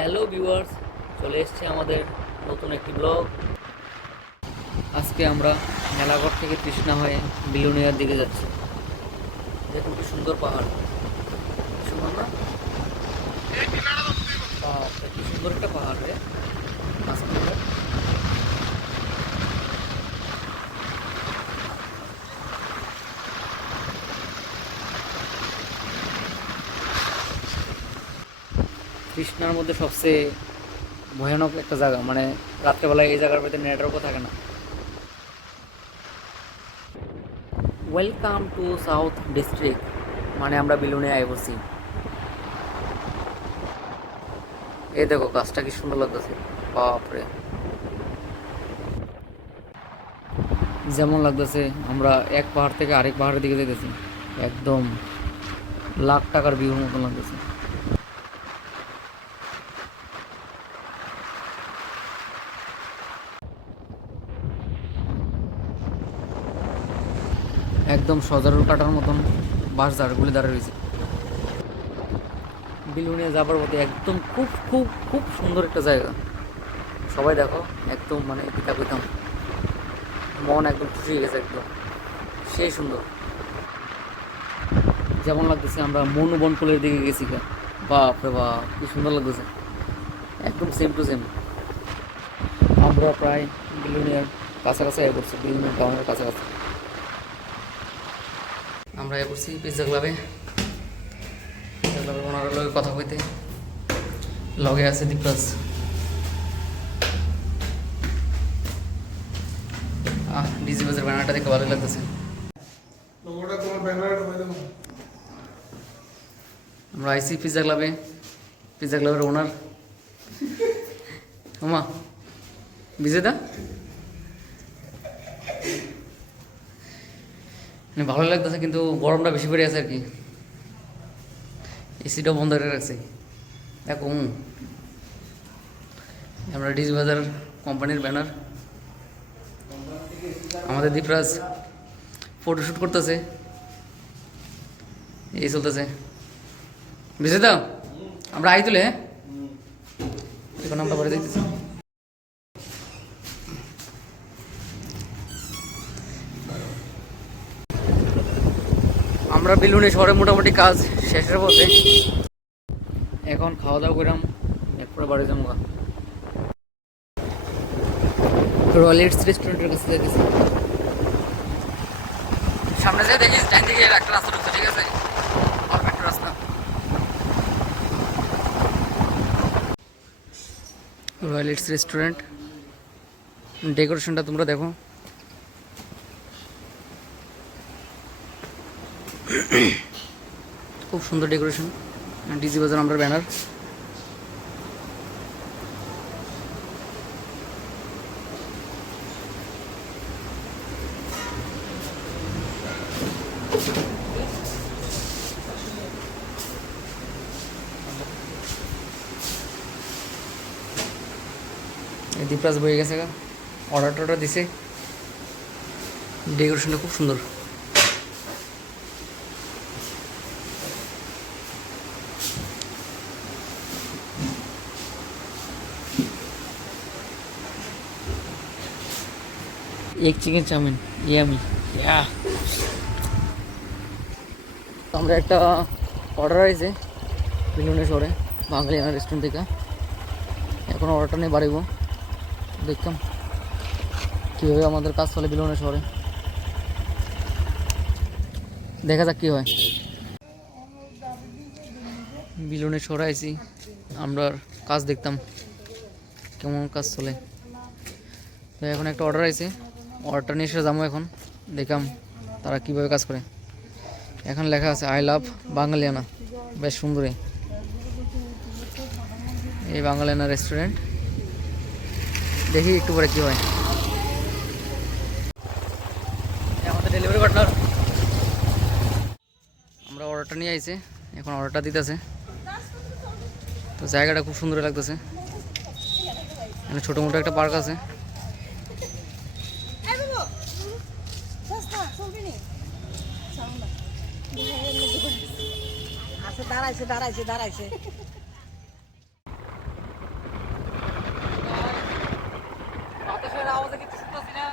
Hello viewers, চলে এসেছে আমাদের নতুন একটি ব্লগ। আজকে আমরা মেলাঘর থেকে তৃষ্ণা হয়ে বিলোনিয়ার দিকে যাচ্ছি। দেখুন কি সুন্দর পাহাড়, সুন্দর না? কি সুন্দর একটা পাহাড় রে। মাঝখানে তৃষ্ণার মধ্যে সবচেয়ে ভয়ানক একটা জায়গা, মানে রাত্রেবেলায় এই জায়গার ভিতরে নেটওয়ার্কও থাকে না। ওয়েলকাম টু সাউথ ডিস্ট্রিক্ট, মানে আমরা বিলোনিয়ায় বসি। এই দেখো গাছটা কি সুন্দর লাগতেছে, বাপরে। যেমন লাগতেছে আমরা এক পাহাড় থেকে আরেক পাহাড়ের দিকে যেতেছি, একদম লাখ টাকার ভিউর মতন লাগতেছে। একদম সজারুর কাটার মতন বাঁশ ঝাড়গুলি দাঁড়িয়ে রয়েছে। বিলুনিয়া যাবার পথে একদম খুব খুব খুব সুন্দর একটা জায়গা। সবাই দেখো, একদম মানে পিতা কইতাম, মন একদম খুশি হয়ে গেছে, একদম সেই সুন্দর। যেমন লাগতেছে আমরা মনু বনকুলের দিকে গেছি, বাপ রে বাপ কি সুন্দর লাগতেছে, একদম সেম টু সেম। আমরা প্রায় বিলুনিয়ার কাছাকাছি এ করছি, বিলুনিয়ার টাউনের কাছাকাছি আমরা এ করছি। পিৎজা ক্লাবে ওনার লগে কথা কইতে লগে আছে দীপরাজ। ডিজি বাজার ব্যানারটা দেখে ভালো লাগতেছে। আমরা আইসি পিৎজা ক্লাবে, পিৎজা ক্লাবের ওনার ওমা বিজেদা ভালো লাগতেছে, কিন্তু গরমটা বেশি পড়ে আছে আর কি। এসিটাও বন্ধ করে রাখছে দেখো। আমরা ডিজি বাজার কোম্পানির ব্যানার, আমাদের দীপরাজ ফটোশ্যুট করতেছে, এই চলতেছে। বুঝে দাও আমরা আই তুলে এখন আমরা করে দিতেছি। আমরা বিলুনি শহরে মোটামুটি কাজ শেষের পথে, এখন খাওয়া দাওয়া করলাম, এরপরে বাড়ি যাবো। রয়্যালিটস রেস্টুরেন্টের কাছে যেতেছি। সামনে যেয়ে দেখিস ডাইন দিকে একটা রাস্তা ঢুকছে, ঠিক আছে? পারফেক্ট রাস্তা। রয়্যালিটস রেস্টুরেন্ট, ডেকোরেশনটা তোমরা দেখো, খুব সুন্দর ডেকোরেশন। ডিজি বাজার আমরা ব্যানার। দীপরাজ বয়ে গেছে, অর্ডার দিছে। ডেকোরেশনটা খুব সুন্দর। এক চিকেন চাউমিন ইয়ামি। আমরা একটা অর্ডার হয়েছে বিলুনিয়া শহরে বাঙালিয়ানা রেস্টুরেন্ট থেকে। এখন অর্ডারটা নিয়ে বাড়িব, দেখতাম কীভাবে আমাদের কাজ চলে বিলুনিয়া শহরে, দেখা যাক কী হয়। বিলুনিয়া শহরে আইছি, আমরা কাজ দেখতাম কেমন কাজ চলে। তো এখন একটা অর্ডার আছে, অর্ডারটা নিয়ে এসে যাবো। এখন দেখলাম তারা কীভাবে কাজ করে। এখন লেখা আছে আই লাভ বাঙালিয়ানা, বেশ সুন্দরই এই বাঙালিয়ানা রেস্টুরেন্ট। দেখি একটু পরে কী হয়। আমাদের ডেলিভারি পার্টনার, আমরা অর্ডারটা নিয়ে আইছি, এখন অর্ডারটা দিতেছে। তো জায়গাটা খুব সুন্দর লাগতেছে, মানে ছোটো মোটো একটা পার্ক আছে। বাতাসের আওয়াজে কিছু শুনতেছি না।